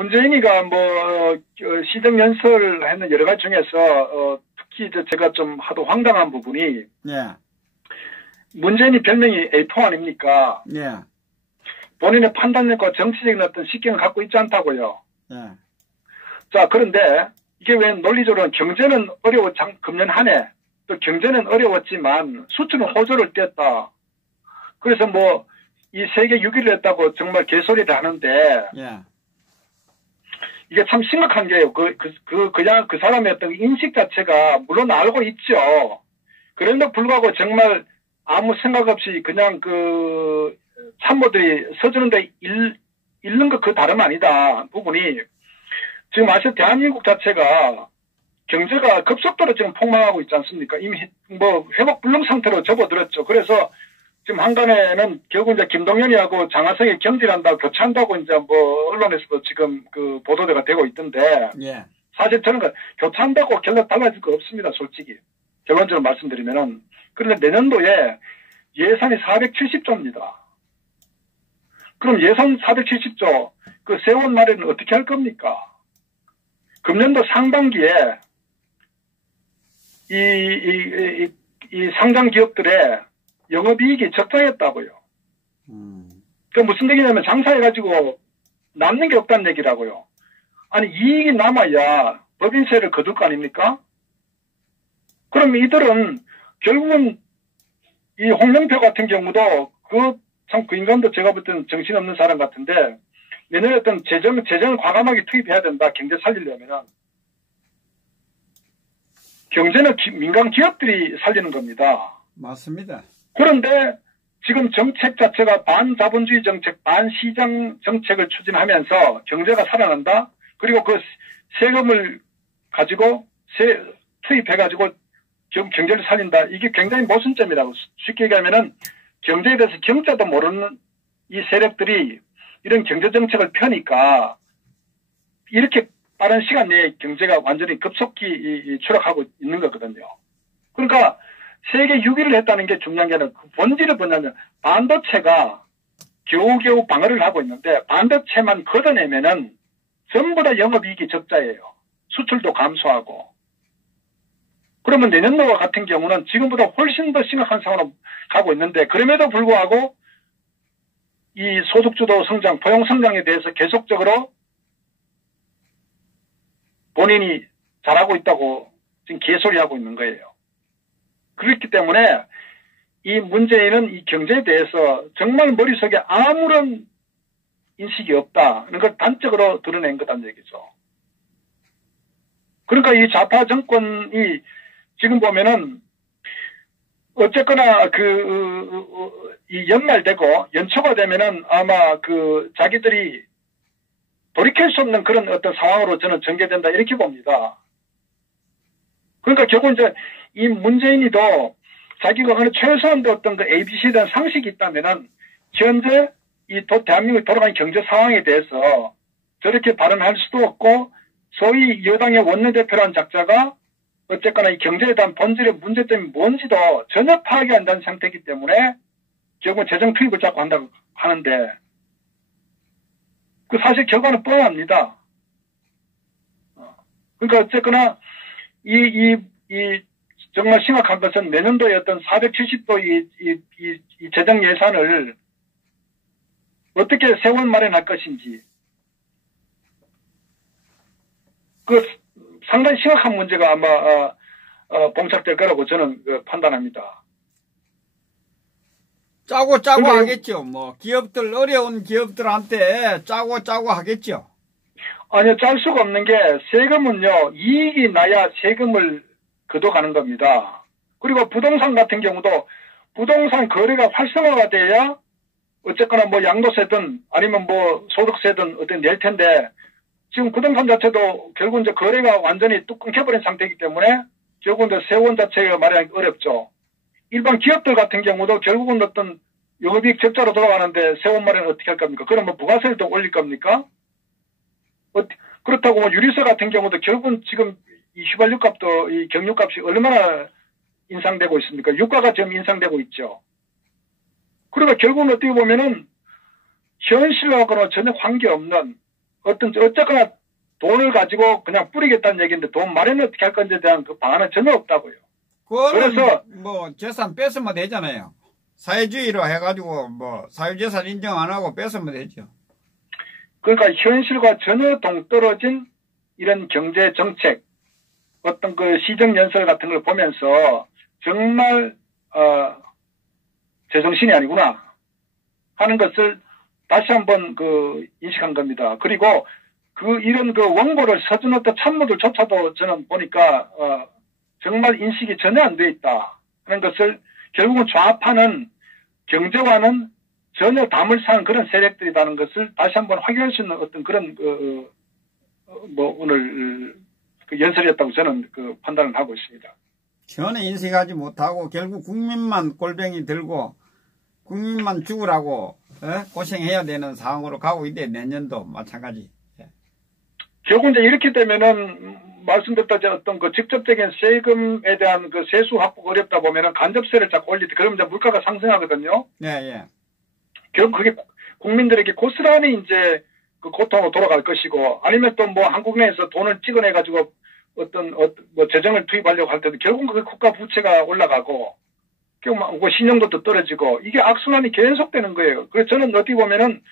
문재인이가 시정 연설을 했는 여러 가지 중에서, 특히 제가 좀 하도 황당한 부분이, 예. 문재인이 별명이 A4 아닙니까? 예. 본인의 판단력과 정치적인 어떤 식견을 갖고 있지 않다고요. 예. 자, 그런데 이게 왜 논리적으로는 경제는 금년 한 해, 또 경제는 어려웠지만 수출은 호조를 뗐다. 그래서 이 세계 6위를 했다고 정말 개소리를 하는데, 예. 이게 참 심각한 게요. 그냥 그 사람의 어떤 인식 자체가 물론 알고 있죠. 그런데 불구하고 정말 아무 생각 없이 그냥 참모들이 서주는데 읽는 거 그 다름 아니다. 부분이. 지금 아시아 대한민국 자체가 경제가 급속도로 지금 폭망하고 있지 않습니까? 이미 회복 불능 상태로 접어들었죠. 그래서 지금 한간에는 결국 이제 김동연이하고 장하성이 경질한다고 교체한다고 이제 언론에서도 지금 보도가 되고 있던데. 예. 사실 저는 교체한다고 결론 달라질 거 없습니다. 솔직히. 결론적으로 말씀드리면은. 그런데 내년도에 예산이 470조입니다. 그럼 예산 470조, 세원 마련은 어떻게 할 겁니까? 금년도 상반기에 이 상장 기업들의 영업이익이 적자였다고요. 그 무슨 얘기냐면 장사해가지고 남는 게 없다는 얘기라고요. 아니, 이익이 남아야 법인세를 거둘 거 아닙니까? 그럼 이들은 결국은 이 홍명표 같은 경우도 참 그 인간도 제가 볼 때는 정신없는 사람 같은데 내년에 어떤 재정을 과감하게 투입해야 된다. 경제 살리려면은. 경제는 민간 기업들이 살리는 겁니다. 맞습니다. 그런데 지금 정책 자체가 반자본주의 정책, 반시장 정책을 추진하면서 경제가 살아난다. 그리고 그 세금을 가지고 투입해가지고 경제를 살린다. 이게 굉장히 모순점이라고. 쉽게 얘기하면은 경제에 대해서 경자도 모르는 이 세력들이 이런 경제정책을 펴니까 이렇게 빠른 시간 내에 경제가 완전히 급속히 추락하고 있는 거거든요. 그러니까 세계 6위를 했다는 게 중요한 게 아니라 본질을 뭐냐면 반도체가 겨우겨우 방어를 하고 있는데 반도체만 걷어내면은 전부 다 영업이익이 적자예요. 수출도 감소하고. 그러면 내년도와 같은 경우는 지금보다 훨씬 더 심각한 상황으로 가고 있는데 그럼에도 불구하고 이 소득주도 성장, 포용 성장에 대해서 계속적으로 본인이 잘하고 있다고 지금 개소리하고 있는 거예요. 그렇기 때문에 이 문재인은 이 경제에 대해서 정말 머릿속에 아무런 인식이 없다는 걸 단적으로 드러낸 거란 얘기죠. 그러니까 이 좌파 정권이 지금 보면은 어쨌거나 이 연말되고 연초가 되면은 아마 자기들이 돌이킬 수 없는 그런 어떤 상황으로 저는 전개된다 이렇게 봅니다. 그러니까 결국 이제 이 문재인이도 자기가 어느 최소한도 어떤 ABC에 대한 상식이 있다면은 현재 이 대한민국이 돌아가는 경제 상황에 대해서 저렇게 발언할 수도 없고 소위 여당의 원내대표라는 작자가 어쨌거나 이 경제에 대한 본질의 문제점이 뭔지도 전혀 파악이 안 되는 상태이기 때문에 결국은 재정 투입을 자꾸 한다고 하는데 사실 결과는 뻔합니다. 그러니까 어쨌거나 이 정말 심각한 것은 내년도에 어떤 470조 이 재정 예산을 어떻게 세원 마련할 것인지 상당히 심각한 문제가 아마 봉착될 거라고 저는 판단합니다. 짜고 하겠죠. 기업들 어려운 기업들한테 짜고 하겠죠. 아니요, 짤 수가 없는 게 세금은요 이익이 나야 세금을 걷어가는 겁니다. 그리고 부동산 같은 경우도 부동산 거래가 활성화가 돼야 어쨌거나 양도세든 아니면 소득세든 어떤 낼 텐데. 지금 부동산 자체도 결국 이제 거래가 완전히 뚝 끊겨버린 상태이기 때문에 결국 이제 세원 자체가 마련하기 어렵죠. 일반 기업들 같은 경우도 결국은 어떤 영업이익 적자로 돌아가는데 세원 마련을 어떻게 할 겁니까? 그럼 부가세를 더 올릴 겁니까? 그렇다고 유리세 같은 경우도 결국은 지금 이 휘발유 값도 이 경유 값이 얼마나 인상되고 있습니까? 유가가 지금 인상되고 있죠. 그러니까 결국은 어떻게 보면은 현실하고는 전혀 관계없는 어쨌거나 돈을 가지고 그냥 뿌리겠다는 얘기인데 돈 마련을 어떻게 할 건지에 대한 그 방안은 전혀 없다고요. 그래서 뭐 재산 뺏으면 되잖아요. 사회주의로 해가지고 뭐 사유재산 인정 안 하고 뺏으면 되죠. 그러니까 현실과 전혀 동떨어진 이런 경제 정책, 어떤 그 시정 연설 같은 걸 보면서 정말 제정신이 아니구나 하는 것을 다시 한번 그 인식한 겁니다. 그리고 이런 그 원고를 써준 어떤 참모들조차도 저는 보니까 정말 인식이 전혀 안 돼 있다 하는 것을 결국은 좌파는 경제와는 전혀 담을 쌓은 그런 세력들이라는 것을 다시 한번 확인할 수 있는 어떤 그런 오늘 그 연설이었다고 저는 그 판단을 하고 있습니다. 전혀 인식하지 못하고 결국 국민만 골병이 들고 국민만 죽으라고 고생해야 되는 상황으로 가고 있대. 내년도 마찬가지. 결국 이제 이렇게 되면은 말씀드렸다시피 어떤 그 직접적인 세금에 대한 그 세수 확보가 어렵다 보면은 간접세를 자꾸 올릴 때 그러면 이제 물가가 상승하거든요. 예. 결국 그게 국민들에게 고스란히 이제 그 고통으로 돌아갈 것이고, 아니면 또 뭐 한국 내에서 돈을 찍어내 가지고 어떤 뭐 재정을 투입하려고 할 때도 결국 그 국가 부채가 올라가고, 결국 신용도도 떨어지고, 이게 악순환이 계속되는 거예요. 그래서 저는 어떻게 보면은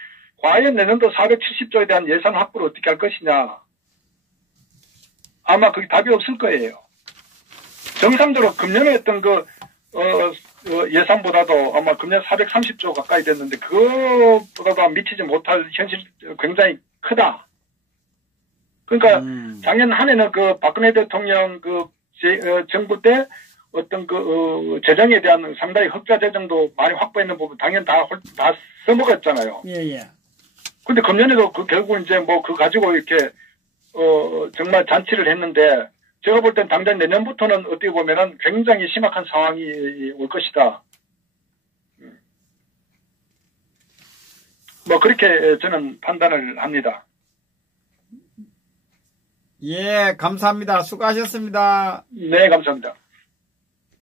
과연 내년도 470조에 대한 예산 확보를 어떻게 할 것이냐, 아마 그게 답이 없을 거예요. 정상적으로 금년에 했던 예산보다도 아마 금년 430조 가까이 됐는데 그거보다도 미치지 못할 현실 굉장히 크다. 그러니까 작년 한 해는 그 박근혜 대통령 정부 때 어떤 재정에 대한 상당히 흑자 재정도 많이 확보했는 부분 당연 다 써먹었잖아요. 예. 근데 금년에도 결국 이제 뭐 가지고 이렇게 정말 잔치를 했는데, 제가 볼 땐 당장 내년부터는 어떻게 보면은 굉장히 심각한 상황이 올 것이다. 뭐 그렇게 저는 판단을 합니다. 예, 감사합니다. 수고하셨습니다. 네, 감사합니다.